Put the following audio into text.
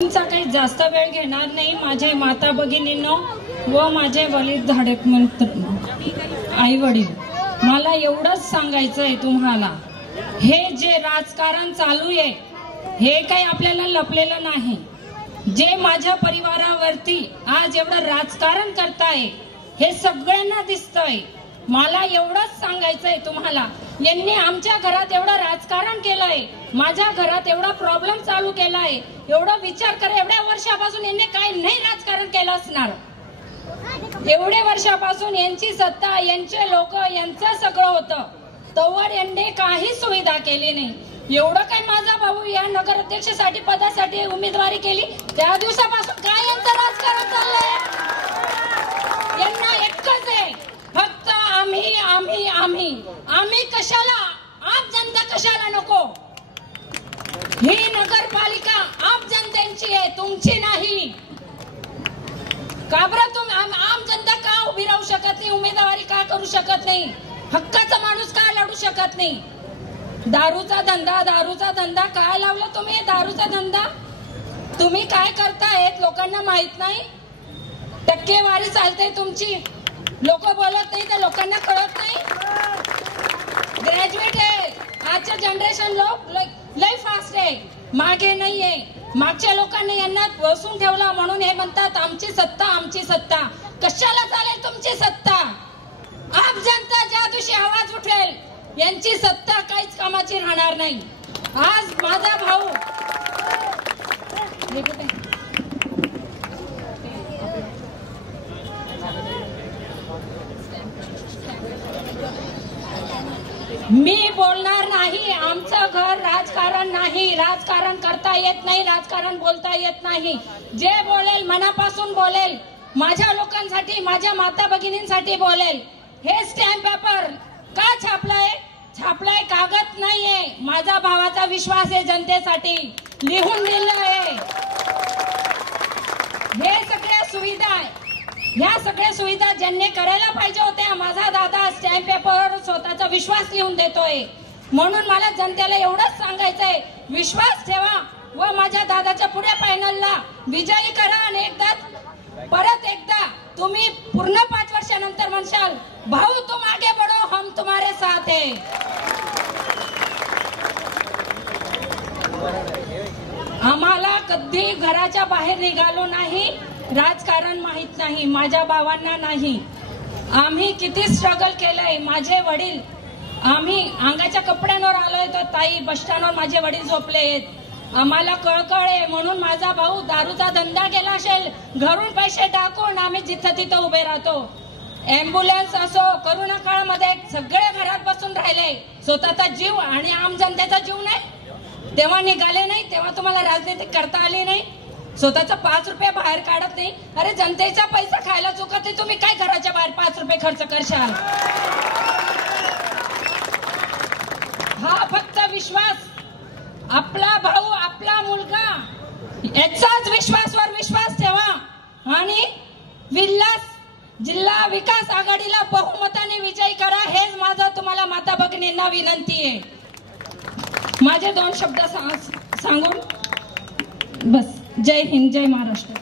तुमचा काही जास्त वेळ घेणार नाही। माझे माता भगिनींनो व माझे वडील धाडक आई वडील, मला एवढंच सांगायचं आहे तुम्हाला, हे जे राजकारण चालू आहे हे काही आपल्याला लपलेलं नाही। जे माझ्या परिवारावरती आज एवढं राजकारण करताय हे सगळ्यांना दिसतंय। मला एवढंच सांगायचंय तुम्हाला, यांनी आमच्या घरात एवढं राजकारण केलंय, माझ्या घरात एवढा प्रॉब्लेम चालू केलाय। एवढा विचार करा, एवढ्या वर्षापासून यांनी काय नाही राजकारण केलं असणार। एवढ्या वर्षापासून यांची सत्ता, यांचे लोक, यांचं सगळं होतं, तोवर यांनी काही सुविधा केली नाही। एवढं काय माझा भाऊ या नगराध्यक्षासाठी पदासाठी उमेदवारी केली, त्या दिवसापासून काय यांचं राजकारण चाललंय? यांना एकच आहे, फक्त आम्ही आम्ही आम्ही आम्ही कशाला, आप जनता कशाला नको? ही नगरपालिका आप जनतेची आहे, तुमची नाही। का बरं तुम्ही आम जनता का उभी राहू शकत नाही? उमेदवारी का करू शकत नाही? हक्काचा माणूस का लढू शकत नाही? दारूचा धंदा काय लावला तुम्ही? दारूचा धंदा तुम्ही काय करतायत लोकांना माहित नाही। टक्केवारी चालते तुमची, लोक बोलत नाही तर लोकांना कळत नाही। ग्रॅज्युएट आहे आजच्या जनरेशन, लोक लय फास्ट आहे, मागे नाहीये। मागच्या लोकांनी यांना बसून ठेवलं म्हणून हे म्हणतात आमची सत्ता आमची सत्ता। कशाला चालेल तुमची सत्ता? आप जनता ज्या दिवशी आवाज उठवेल यांची सत्ता काहीच कामाची राहणार नाही। आज माझा भाऊ मी बोलणार नाही, आमचं घर राजकारण नाही, राजकारण करता येत नाही, राजकारण बोलता येत नाही। जे बोलेल मनापासून बोलेल, माझ्या लोकांसाठी, माझ्या माता भगिनींसाठी बोलेल। हे स्टॅम्प पेपर का छापलाय? छापलाय कागद नाहीये, माझा भावाचा विश्वास आहे जनतेसाठी, लिहून दिलं आहे। हे सगळ्या सुविधा, ह्या सगळ्या सुविधा ज्यांनी करायला पाहिजे होत्या, माझा दादा स्टॅम्प पेपर स्वतःचा विश्वास लिहून देतोय। म्हणून मला जनतेला एवढंच सांगायचंय, विश्वास ठेवा व माझ्या दादाच्या पुढे पॅनलला विजयी करा आणि परत एकदा तुम्ही पूर्ण 5 वर्षानंतर म्हणशाल, भाऊ तुम आगे बढ़ो, हम तुम्हारे साथ है। आम्हाला कधी घराच्या बाहेर निघालो नाही, राजकारण माहित नाही, माझ्या भावांना नाही। आम्ही किती स्ट्रगल केलंय, माझे वडील, आम्ही अंगाच्या कपड्यांवर आलोय तर ताई बस स्टँडवर माझे वडील झोपले आहेत। आम्हाला कळकळ आहे म्हणून माझा भाऊ दारूचा धंदा केला असेल, घरून पैसे टाकून आम्ही जिथं तिथं उभे राहतो। अँब्युलन्स असो, कोरोना काळामध्ये सगळे घरात बसून राहिले, स्वतःचा जीव आणि आम जनतेचा जीव नाही तेव्हा निघाले नाही, तेव्हा तुम्हाला राजनीती करता आली नाही। स्वतःचा 5 रुपये बाहेर काढत नाही। अरे जनतेचा पैसा खायला चुकत नाही, तुम्ही काय घराच्या बाहेर 5 रुपये खर्च करशाल? हा फक्त विश्वास, आपला भाऊ, आपला मुलगा, याचाच विश्वासवर विश्वास ठेवा आणि विल्हास जिल्हा विकास आघाडीला बहुमताने विजयी करा, हेच माझं तुम्हाला माता भगिनींना विनंती आहे। माझे 2 शब्द सांगून बस, जय हिंद, जय महाराष्ट्र।